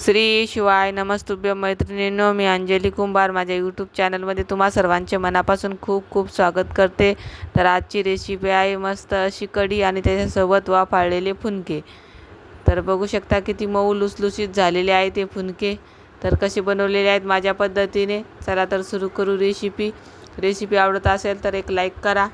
श्री शिवाय नमस्तुभ्यं मैत्रिणींनो, मी अंजली कुंभार माझ्या यूट्यूब चॅनलमध्ये तुम्हा सर्वांचे मनापासून खूप खूप स्वागत करते. तर आजची रेसिपी आहे मस्त अशी कढी आणि त्याच्यासोबत वाफाळलेले फुनके. तर बघू शकता किती मऊ लुसलुसीत झालेले आहे ते फुनके. तर कसे बनवलेले आहेत माझ्या पद्धतीने. चला तर सुरू करू रेसिपी आवडत असेल तर एक लाईक करा.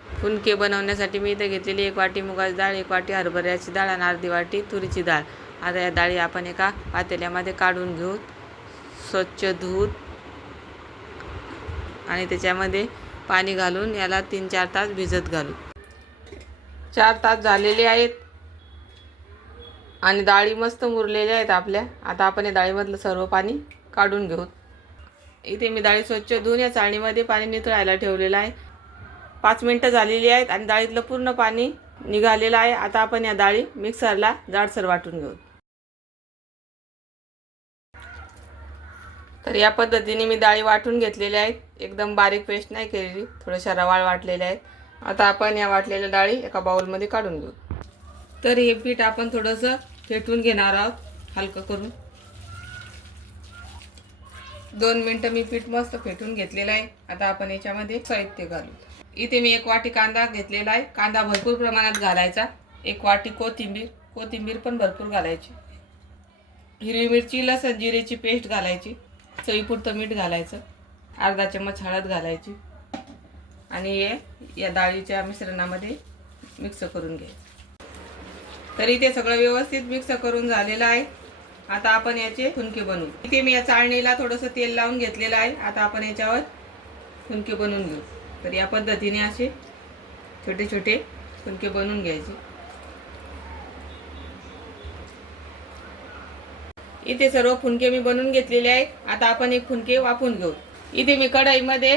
फुनके बनवण्यासाठी मी इथे घेतलेली 1 वाटी मुगाची डाळ, 1 वाटी हरभऱ्याची डाळ आणि अर्धी वाटी तुरीची डाळ. आता या डाळी आपण एका पातेल्यामध्ये काढून घेऊ, स्वच्छ धुवून आणि त्याच्यामध्ये पाणी घालून याला 3-4 तास भिजत घालू. 4 तास झालेले आहेत आणि डाळी मस्त मुरलेल्या आहेत आपल्या. आता आपण या डाळीमधलं सर्व पाणी काढून घेऊ. इथे मी डाळी स्वच्छ धुवून या चाळणीमध्ये पाणी निथळायला ठेवलेलं आहे. 5 मिनिटं झालेली आहेत आणि डाळीतलं पूर्ण पाणी निघालेलं आहे. आता आपण या डाळी मिक्सरला जाडसर वाटून घेऊ. तर या पद्धतीने मी डाळी वाटून घेतलेल्या आहेत. एकदम बारीक पेस्ट नाही केलेली, थोड्याशा रवाळ वाटलेल्या आहेत. आता आपण या वाटलेल्या डाळी एका बाउलमध्ये काढून घेऊ. तर हे पीठ आपण थोडंसं फेटून घेणार आहोत हलकं करून. 2 मिनिटं मी पीठ मस्त फेटून घेतलेलं आहे. आता आपण याच्यामध्ये साहित्य घालू. इथे मी 1 वाटी कांदा घेतलेला आहे. कांदा भरपूर प्रमाणात घालायचा. 1 वाटी कोथिंबीर पण भरपूर घालायची. हिरवी मिरची, लसूण, जिरेची पेस्ट घालायची. चवीपुरतं मीठ घालायचं. अर्धा चम्मच हळद घालायची आणि या डाळीच्या मिश्रणामध्ये मिक्स करून घ्यायचं. तरी ते सगळं व्यवस्थित मिक्स करून झालेलं आहे. आता आपण याचे फुनके बनवू. इथे मी या चाळणीला थोडंसं तेल लावून घेतलेलं आहे. आता आपण याच्यावर फुनके बनवून घेऊ. तर या पद्धतीने असे छोटे छोटे फुनके बनवून घ्यायचे. इथे सर्व फुनके मी बनवून घेतलेले आहेत. आता आपण एक फुनके वाफवून घेऊ. इथे मी कढईमध्ये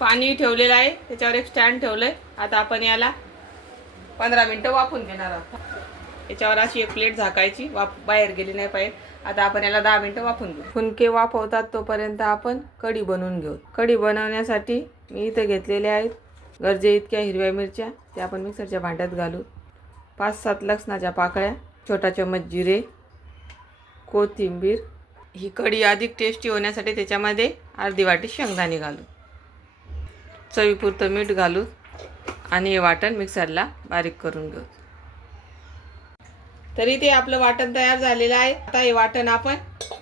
पाणी ठेवलेलं आहे, त्याच्यावर एक स्टँड ठेवलंय. आता आपण याला 15 मिनिटं वाफवून घेणार आहोत. याच्यावर अशी एक प्लेट झाकायची, वाफ बाहेर गेली नाही पाहिजे. आता आपण याला 10 मिनिटं वाफवून घेऊ. फुनके वाफवतात तोपर्यंत आपण कढी बनवून घेऊ. कढी बनवण्यासाठी मी इथे घेतलेल्या आहेत गरजे इतक्या हिरव्या मिरच्या, त्या आपण मिक्सरच्या भांड्यात घालू. 5-7 लसणाच्या पाकळ्या, छोटा चम्मच जिरे, कोथिंबीर. ही कढी अधिक टेस्टी होण्यासाठी त्याच्यामध्ये अर्धी वाटी शेंगदाणे घालू. चवीपुरतं मीठ घालू आणि हे वाटण मिक्सरला बारीक करून घेऊ. तरी ते आपलं वाटण तयार झालेलं आहे. आता हे वाटण आपण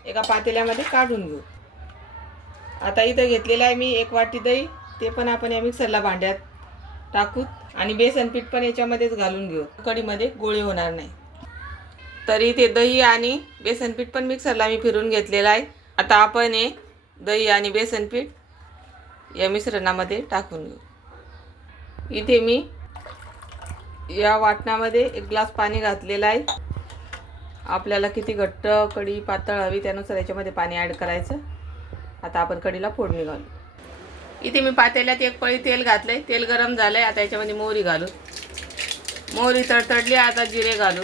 एका पातेल्यामध्ये काढून घेऊ. आता इथं घेतलेलं आहे मी 1 वाटी दही, ते पण आपण या मिक्सरला भांड्यात टाकू आणि बेसन पीठ पण याच्यामध्येच घालून घेऊ. कढीमध्ये गोळे होणार नाही. तरी ते दही आणि बेसन पीठ पण मिक्सरला मी फिरून घेतलेलं आहे. आता आपण हे दही आणि बेसन पीठ या मिश्रणामध्ये टाकून घेऊ. इथे मी या वाटणामध्ये 1 ग्लास पाणी घातलेलं आहे. आपल्याला किती घट्ट कढी पातळ हवी त्यानुसार याच्यामध्ये पाणी ॲड करायचं. आता आपण कढीला फोडणी घालू. इथे मी पातेल्यात 1 पळी तेल घातलंय. तेल गरम झालंय. आता याच्यामध्ये मोहरी घालू. मोहरी तडतडली. आता जिरे घालू.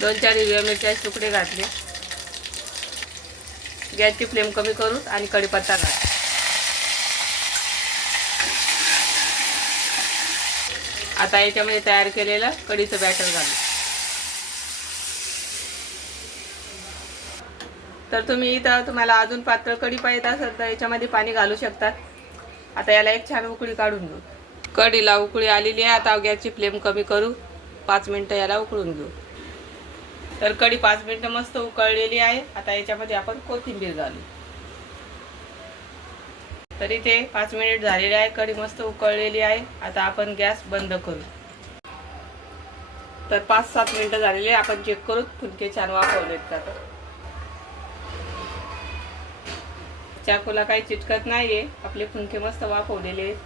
2-4 हिरव्या मिरच्याचे तुकडे घातले. गॅसची फ्लेम कमी करू आणि कढीपत्ता घालू. आता याच्यामध्ये तयार केलेलं कढीचं बॅटर घालू. तर तुम्ही इथं तुम्हाला अजून पातळ कढी पाहिजे असेल तर याच्यामध्ये पाणी घालू शकतात. आता याला एक छान उकळी काढून घेऊ. कढीला उकळी आलेली आहे. आता गॅसची फ्लेम कमी करू. 5 मिनिटं याला उकळून घेऊ. तर कढी 5 मिनिटं मस्त उकळलेली आहे. आता याच्यामध्ये आपण कोथिंबीर घालू. तरी ते 5 मिनिट झालेले आहे. कढी मस्त उकळलेली आहे. आता आपण गॅस बंद करू. तर 5-7 मिनिटं झालेले आपण चेक करू फुनके छान वाफवलेत का. चाकूला काही चिटकत नाहीये. आपले फुनके मस्त वाफवलेले आहेत.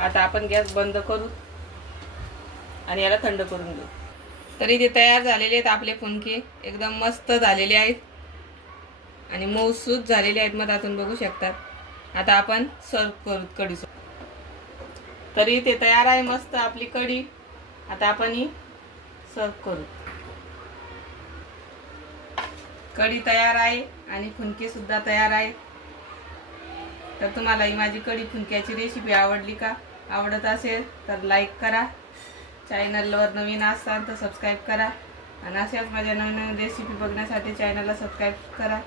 आता आपण गॅस बंद करू आणि याला थंड करून घेऊ. तरी ते तयार झालेले आहेत आपले फुनके. एकदम मस्त झालेले आहेत आणि मऊसूत झालेले आहेत. मधातून बघू शकतात. आता आपण सर्व करू कढी. तरी ते तयार आहे मस्त आपली कढी. आता आपण ही सर्व करू. कढी तयार आहे आणि फुनके सुद्धा तयार आहे. तर तुम्हाला ही माझी कढी फुनक्याची रेसिपी आवडली का? आवडत असेल तर लाईक करा, चॅनलवर नवीन असाल तर सबस्क्राईब करा आणि अशाच माझ्या नवीन नवीन रेसिपी बघण्यासाठी चॅनलला सबस्क्राईब करा.